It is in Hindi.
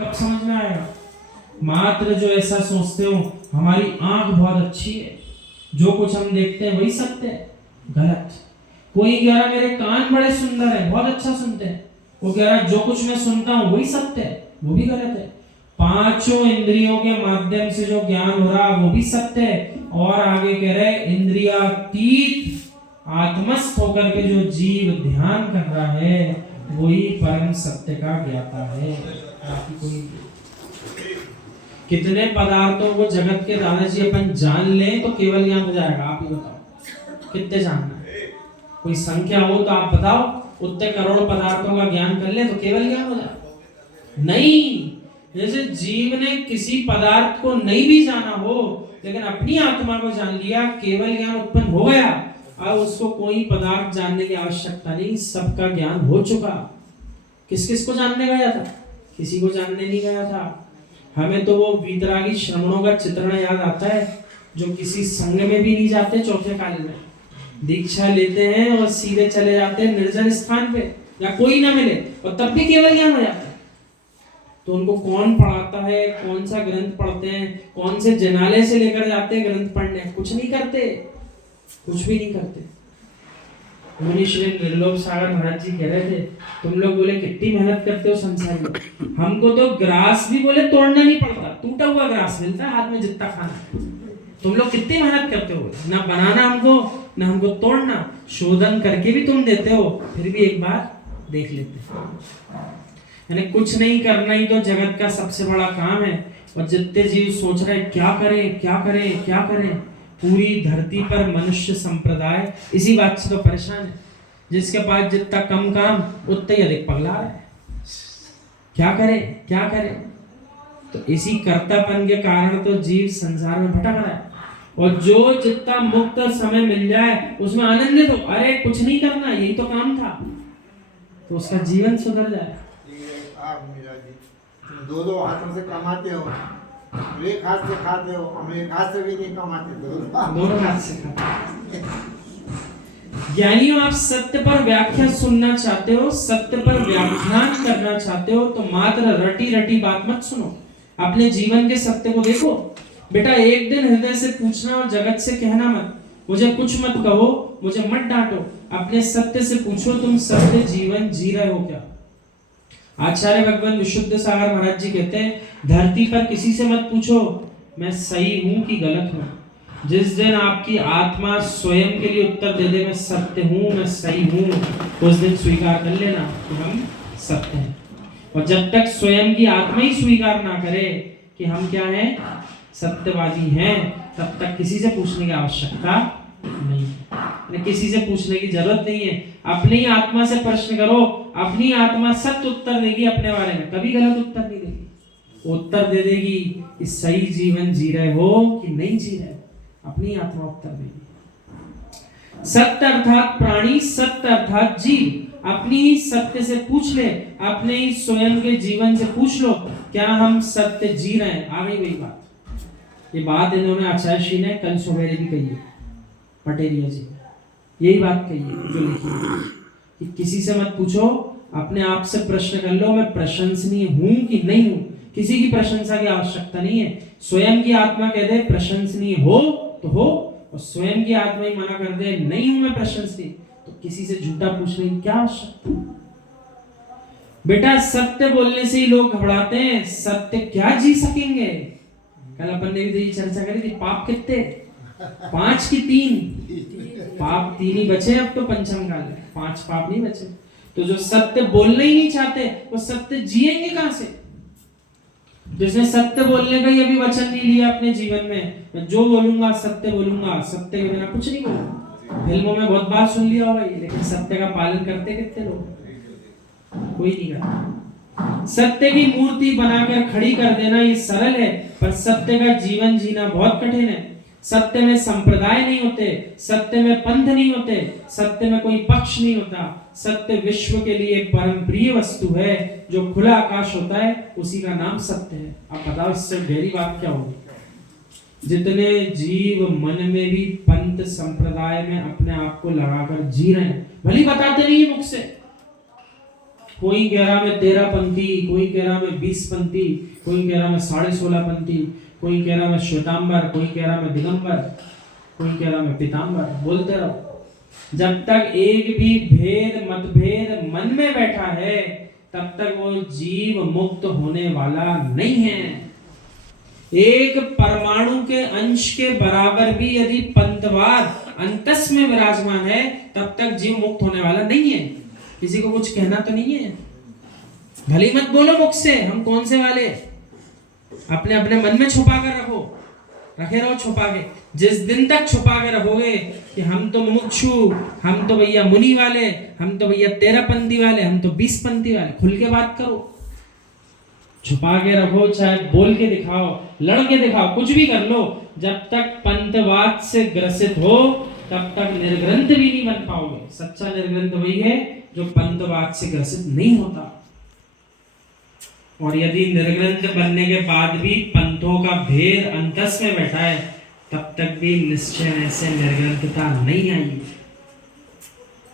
कब समझ में आएगा? मात्र जो ऐसा सोचते हो हमारी आंख बहुत अच्छी है, जो कुछ हम देखते हैं वही सत्य है, गलत। कोई कह रहा मेरे कान बड़े सुंदर है, बहुत अच्छा सुनते हैं, वो कह रहा जो कुछ मैं सुनता हूँ वही सत्य है, वो भी गलत है। पांचों इंद्रियों के माध्यम से जो ज्ञान हो रहा वो भी सत्य है। और आगे कह रहे इंद्रियातीत आत्मस्थ होकर के जो जीव ध्यान कर रहा है वही परम सत्य का ज्ञाता है। कोई कितने पदार्थों को जगत के दादाजी अपन जान लें तो केवल ज्ञान हो जाएगा? आप ही बताओ कितने जानना है? कोई संख्या हो तो आप बताओ, उतने करोड़ पदार्थों का ज्ञान कर ले तो केवल ज्ञान हो जाएगा? नहीं। जैसे जीव ने किसी पदार्थ को नहीं भी जाना हो लेकिन अपनी आत्मा को जान लिया, केवल ज्ञान उत्पन्न हो गया। अब उसको कोई पदार्थ जानने की आवश्यकता नहीं, सबका ज्ञान हो चुका। किस किस को जानने गया था? किसी को जानने नहीं गया था। हमें तो वो वीतरागी श्रमणों का चित्रण याद आता है जो किसी संघ में भी नहीं जाते, चौथे काल में दीक्षा लेते हैं और सीधे चले जाते हैं निर्जन स्थान पे या कोई ना मिले और तब भी केवल ज्ञान हो जाता है। तो उनको कौन पढ़ाता है, कौन सा ग्रंथ पढ़ते हैं, कौन से जनाले से लेकर जाते हैं ग्रंथ पढ़ने? कुछ नहीं करते, कुछ भी नहीं करते। मुनि श्री निर्लोभ सागर महाराज जी कह रहे थे तुम लोग बोले कितनी मेहनत करते हो संसार में, हमको तो ग्रास भी बोले तोड़ना नहीं पड़ता, टूटा हुआ ग्रास मिलता है हाथ में जितना खाना। तुम लोग कितनी मेहनत करते हो, ना बनाना हमको ना हमको तोड़ना, शोधन करके भी तुम देते हो, फिर भी एक बार देख लेते हो। यानी कुछ नहीं करना ही तो जगत का सबसे बड़ा काम है। और जितने जीव सोच रहे क्या करें क्या करें क्या करें, पूरी धरती पर मनुष्य संप्रदाय इसी बात से तो परेशान है। जिसके पास जितना कम काम उतना ही अधिक पगला है। क्या करें क्या करें, तो इसी कर्तापन के कारण तो जीव संसार में भटक रहा है। और जो जितना मुक्त समय मिल जाए उसमें आनंदित हो, अरे कुछ नहीं करना यही तो काम था, तो उसका जीवन सुधर जाए। आप मीरा जी तुम दो हाथों से कमाते हो, एक हाथ से खाते हो, हम एक हाथ से भी नहीं कमाते, दोनों हाथ से खाते। ज्ञानियों आप सत्य पर व्याख्या सुनना चाहते हो, सत्य पर व्याख्यान करना चाहते हो तो मात्र रटी रटी बात मत सुनो, अपने जीवन के सत्य को देखो। बेटा एक दिन हृदय से पूछना और जगत से कहना मत, मुझे कुछ मत कहो, मुझे मत डांटो, अपने सत्य से पूछो तुम सत्य जीवन जी रहे हो क्या? आचार्य भगवान विशुद्ध सागर महाराज जी कहते हैं धरती पर किसी से मत पूछो मैं सही हूं कि गलत हूं। जिस दिन आपकी आत्मा स्वयं के लिए उत्तर दे दे मैं सत्य हूं मैं सही हूं, उस दिन स्वीकार कर लेना कि हम सत्य हैं। और जब तक स्वयं की आत्मा ही स्वीकार ना करे कि हम क्या हैं, सत्यवादी हैं, तब तक किसी से पूछने की आवश्यकता नहीं है, किसी से पूछने की जरूरत नहीं है। अपनी आत्मा से प्रश्न करो, अपनी आत्मा सत्य उत्तर देगी अपने बारे में, कभी गलत उत्तर नहीं देगी। उत्तर दे देगी कि सही जीवन जी रहे हो कि नहीं जी रहे, अपनी आत्मा उत्तर देगी। सत्य अर्थात प्राणी, सत्य अर्थात जीव, अपनी ही सत्य से पूछ ले, अपने ही स्वयं के जीवन से पूछ लो क्या हम सत्य जी रहे हैं। आ गई वही बात। ये बात इन्होंने आचार्य श्री ने कल सवेरे भी कही है, पटेरिया जी यही बात कही है जो लिखी है कि किसी से मत पूछो, अपने आप से प्रश्न कर लो मैं प्रशंसनीय हूं कि नहीं हूं। किसी की प्रशंसा की आवश्यकता नहीं है। स्वयं की आत्मा कह दे प्रशंसनीय हो तो हो, और स्वयं की आत्मा ही मना कर दे नहीं हूं मैं प्रशंसनीय, तो किसी से झूठा पूछने की क्या आवश्यकता। बेटा सत्य बोलने से ही लोग घबराते हैं, सत्य क्या जी सकेंगे। कल अपन ने भी चर्चा करी थी, पाप कितने, 5 की 3 पाप, 3 ही बचे अब तो पंचम काल में, 5 पाप नहीं बचे। तो जो सत्य बोलना ही नहीं चाहते वो सत्य जिएंगे कहां से। जिसने सत्य बोलने का ही अभी वचन नहीं लिया अपने जीवन में, मैं जो बोलूंगा सत्य बोलूंगा, सत्य के बिना कुछ नहीं बोलूंगा। फिल्मों में बहुत बार सुन लिया होगा ये, लेकिन सत्य का पालन करते कितने लोग, कोई नहीं करता। सत्य की मूर्ति बनाकर खड़ी कर देना ये सरल है, पर सत्य का जीवन जीना बहुत कठिन है। सत्य में संप्रदाय नहीं होते, सत्य में पंथ नहीं होते, सत्य में कोई पक्ष नहीं होता। सत्य विश्व के लिए परम प्रिय वस्तु है, जो खुला आकाश होता है उसी का नाम सत्य है। आप बताओ इससे गहरी बात क्या होगी। जितने जीव मन में भी पंथ संप्रदाय में अपने आप को लगाकर जी रहे हैं, भली बताते नहीं मुख से, कोई कह रहा मैं 13 पंथी, कोई कह रहा मैं 20 पंथी, कोई कह रहा मैं 16.5 पंथी, कोई कह रहा मैं श्वेतांबर, कोई कह रहा मैं दिगंबर, कोई कह रहा मैं पीतांबर। बोलते रहो। जब तक एक भी भेद मतभेद मन में बैठा है तब तक वो जीव मुक्त होने वाला नहीं है। एक परमाणु के अंश के बराबर भी यदि पंथवाद अंतस में विराजमान है तब तक जीव मुक्त होने वाला नहीं है। किसी को कुछ कहना तो नहीं है। भली मत बोलो मुख से हम कौन से वाले, अपने अपने मन में छुपा कर रखो, रखे रहो छुपा के। जिस दिन तक छुपा के रखोगे कि हम तो मुमुक्षु, हम तो भैया मुनि वाले, हम तो भैया 13 पंथी वाले, हम तो 20 पंथी वाले, खुल के बात करो। छुपा के रखो, चाहे बोल के दिखाओ, लड़ के दिखाओ, कुछ भी कर लो। जब तक पंथवाद से ग्रसित हो तब तक निर्ग्रंथ भी नहीं बन पाओगे। सच्चा निर्ग्रंथ वही है जो पंथवाद से ग्रसित नहीं होता। और यदि निर्ग्रंथ बनने के बाद भी पंथों का भेद अंतस में बैठा है तब तक भी निश्चय से निर्ग्रंथता नहीं आई।